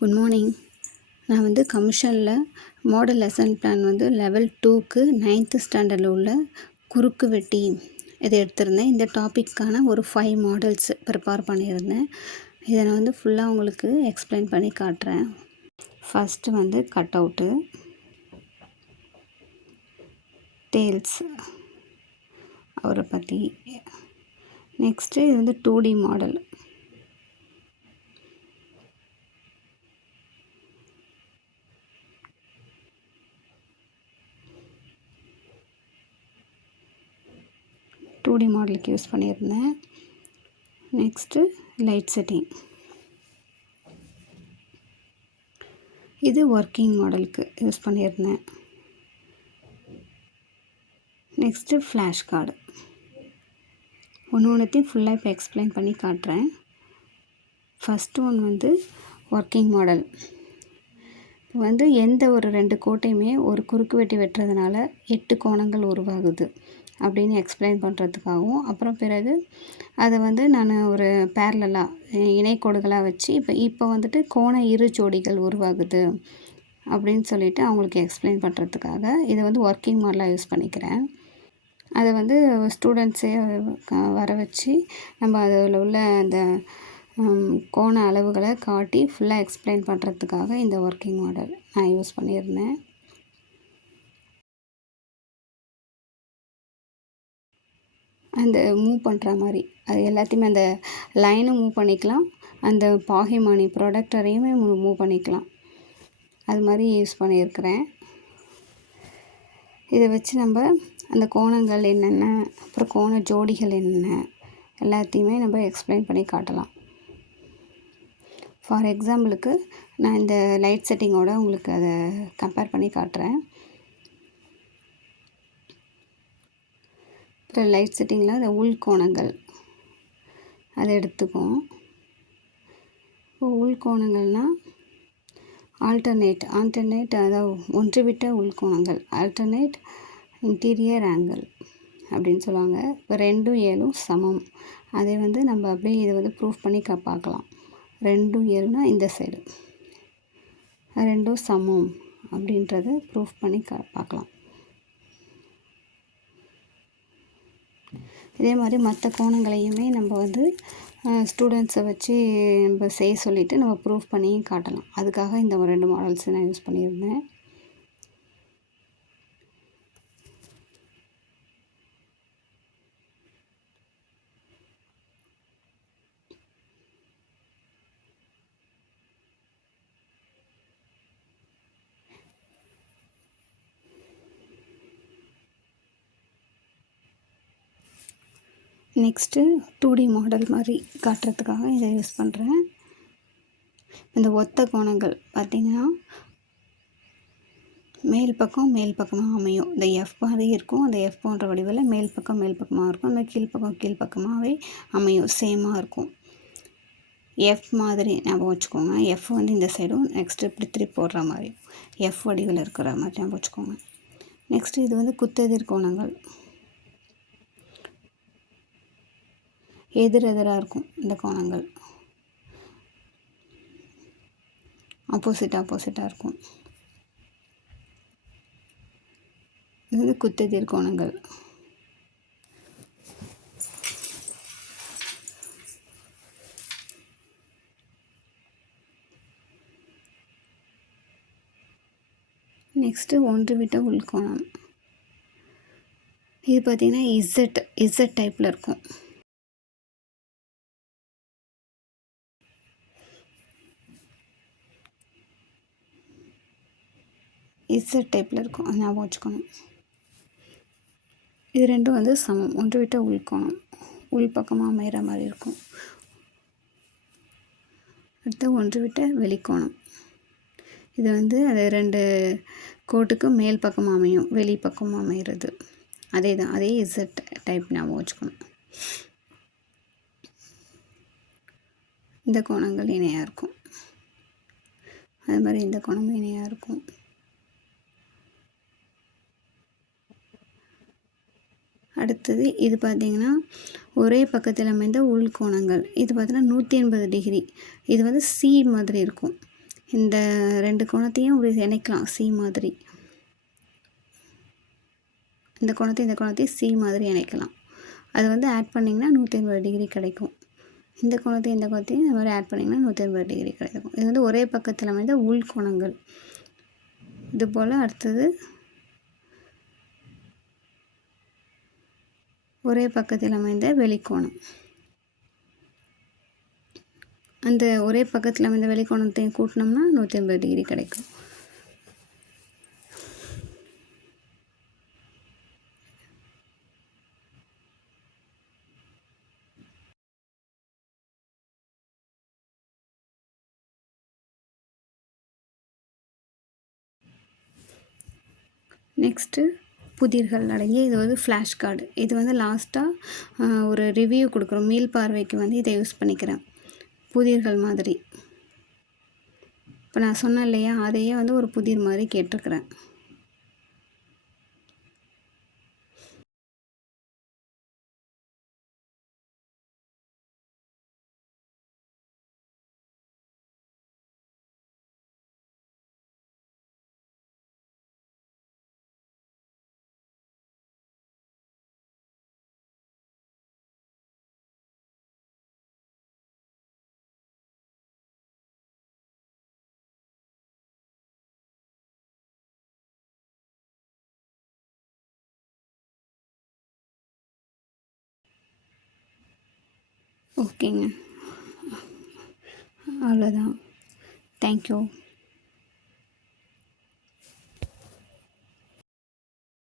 Good morning. நான் கமிஷனில் model lesson plan level 2க்கு 9th ஸ்டாண்டர்டில் உள்ள குறுக்கு வெட்டி இதை எடுத்திருந்தேன். இந்த டாப்பிக்கான ஒரு 5 மாடல்ஸ் ப்ரிப்பேர் பண்ணியிருந்தேன். இதை நான் ஃபுல்லாக உங்களுக்கு எக்ஸ்பிளைன் பண்ணி காட்டுறேன். ஃபஸ்ட்டு கட் அவுட்டு, டேல்ஸ் அவரை பற்றி. நெக்ஸ்ட்டு இது 2D மாடல். டூடி மாடலுக்கு யூஸ் பண்ணியிருந்தேன். Next light setting. இது ஒர்க்கிங் மாடலுக்கு யூஸ் பண்ணியிருந்தேன். Next flash card. ஒன்றையும் ஃபுல்லாக இப்போ எக்ஸ்பிளைன் பண்ணி காட்டுறேன். First one working model. இப்போ எந்த ஒரு 2 கோட்டையுமே ஒரு குறுக்கு வெட்டி வெட்டுறதுனால 8 கோணங்கள் உருவாகுது அப்படின்னு எக்ஸ்பிளைன் பண்ணுறதுக்காகவும், அப்புறம் பிறகு அதை நான் ஒரு பேரலாக இணைக்கோடுகளாக வச்சு இப்போ கோண இரு ஜோடிகள் உருவாகுது அப்படின்னு சொல்லிவிட்டு அவங்களுக்கு எக்ஸ்பிளைன் பண்ணுறதுக்காக இதை ஒர்க்கிங் மாடலாக யூஸ் பண்ணிக்கிறேன். அதை ஸ்டூடெண்ட்ஸே வர வச்சு நம்ம அதில் உள்ள அந்த கோண அளவுகளை காட்டி ஃபுல்லாக எக்ஸ்பிளைன் பண்ணுறதுக்காக இந்த ஒர்க்கிங் மாடல் நான் யூஸ் பண்ணியிருந்தேன். அந்த மூவ் பண்ணுற மாதிரி அது எல்லாத்தையுமே அந்த லைனும் மூவ் பண்ணிக்கலாம், அந்த பாகைமானி ப்ரொடக்டரையுமே மூவ் பண்ணிக்கலாம். அது மாதிரி யூஸ் பண்ணியிருக்கிறேன். இதை வச்சு நம்ம அந்த கோணங்கள் என்னென்ன, அப்புறம் கோண ஜோடிகள் என்னென்ன எல்லாத்தையுமே நம்ம எக்ஸ்பிளைன் பண்ணி காட்டலாம். ஃபார் எக்ஸாம்பிளுக்கு நான் இந்த லைட் செட்டிங்கோடு உங்களுக்கு அதை கம்பேர் பண்ணி காட்டுறேன். அப்புறம் லைட் செட்டிங்கில் அந்த உள்கோணங்கள் அதை எடுத்துக்கும். இப்போ உள்கோணங்கள்னால் ஆல்டர்னேட் அதாவது ஒன்றுவிட்ட உள்கோணங்கள், ஆல்டர்னேட் இன்டீரியர் ஆங்கிள் அப்படின்னு சொல்லுவாங்க. இப்போ 2ம் 7ம் சமம். அதை நம்ம அப்படியே இதை ப்ரூஃப் பண்ணி பார்க்கலாம். 2ம் 7னா இந்த சைடு 2ம் சமம் அப்படின்றத ப்ரூஃப் பண்ணி பார்க்கலாம். இதே மாதிரி மற்ற கோணங்களையுமே நம்ம ஸ்டூடெண்ட்ஸை வச்சு நம்ம செய்ய சொல்லிவிட்டு நம்ம ப்ரூஃப் பண்ணியும் காட்டலாம். அதுக்காக இந்த 2 மாடல்ஸ் நான் யூஸ் பண்ணியிருந்தேன். நெக்ஸ்ட்டு 2D மாடல் மாதிரி காட்டுறதுக்காக இதை யூஸ் பண்ணுறேன். இந்த ஒத்த கோணங்கள் பார்த்திங்கன்னா மேல் பக்கமாக அமையும். இந்த எஃப் மாதிரி இருக்கும். அந்த எஃப் போன்ற வடிவில் மேல் பக்கமாக இருக்கும். அந்த கீழ்ப்பக்கமாகவே அமையும், சேமாக இருக்கும். எஃப் மாதிரி ஞாபகம் வச்சுக்கோங்க. எஃப் இந்த சைடும் நெக்ஸ்ட்டு இப்படி திருப்பி போடுற மாதிரி எஃப் வடிவில் இருக்கிற மாதிரி ஞாபகம் வச்சுக்கோங்க. நெக்ஸ்ட்டு இது குத்தெதிர் கோணங்கள். எதிராக இருக்கும் இந்த கோணங்கள், ஆப்போசிட்டாக இருக்கும். இது குத்தெதிர் கோணங்கள். நெக்ஸ்ட்டு ஒன்றுவிட்ட உள்கோணம். இது பார்த்திங்கன்னா இசட் டைப்பில் இருக்கும். இசட் டைப்பில் இருக்கும், அது ஞாபகம் வச்சுக்கணும். இது 2ம் சமம், ஒன்றுவிட்ட உள்கோணம், உள்பக்கமாக அமைகிற மாதிரி இருக்கும். அடுத்து ஒன்றுவிட்ட வெளிக்கோணம். இது அது 2 கோட்டுக்கு மேல் பக்கமாக அமையும், வெளிப்பக்கமாக அமைகிறது. அதே இசட் டைப் ஞாபகம் வச்சுக்கணும். இந்த கோணங்கள் இணையாக இருக்கும், அது மாதிரி இந்த கோணமும் இணையாக இருக்கும். அடுத்தது இது பார்த்திங்கன்னா ஒரே பக்கத்தில் அமைந்த உள்கோணங்கள். இது பார்த்திங்கன்னா 180 டிகிரி. இது சி மாதிரி இருக்கும். இந்த 2 கோணத்தையும் இப்படி இணைக்கலாம் சி மாதிரி. இந்த கோணத்தையும் சி மாதிரி இணைக்கலாம். அது வந்து ஆட் பண்ணிங்கன்னா 180 டிகிரி கிடைக்கும். இந்த கோணத்தையும் இந்த மாதிரி ஆட் பண்ணிங்கன்னா 180 டிகிரி கிடைக்கும். இது வந்து ஒரே பக்கத்தில் அமைந்த உள் கோணங்கள். இதுபோல் அடுத்தது ஒரே பக்கத்தில் அமைந்த வெளிக்கோணம். அந்த ஒரே பக்கத்தில் அமைந்த வெளிக்கோணத்தையும் கூட்டினோம்னா 180 டிகிரி கிடைக்கும். நெக்ஸ்ட்டு புதிர்கள் அடங்கிய இது வந்து ஃப்ளாஷ் கார்டு. இது வந்து லாஸ்ட்டாக ஒரு ரிவ்யூ கொடுக்குறோம். மீள் பார்வைக்கு வந்து இதை யூஸ் பண்ணிக்கிறேன். புதிர்கள் மாதிரி இப்போ நான் சொன்னேன் இல்லையா, அதையே வந்து ஒரு புதிர் மாதிரி கேட்டிருக்கிறேன். ஓகேங்க, அவ்வளோதான். தேங்க்யூ.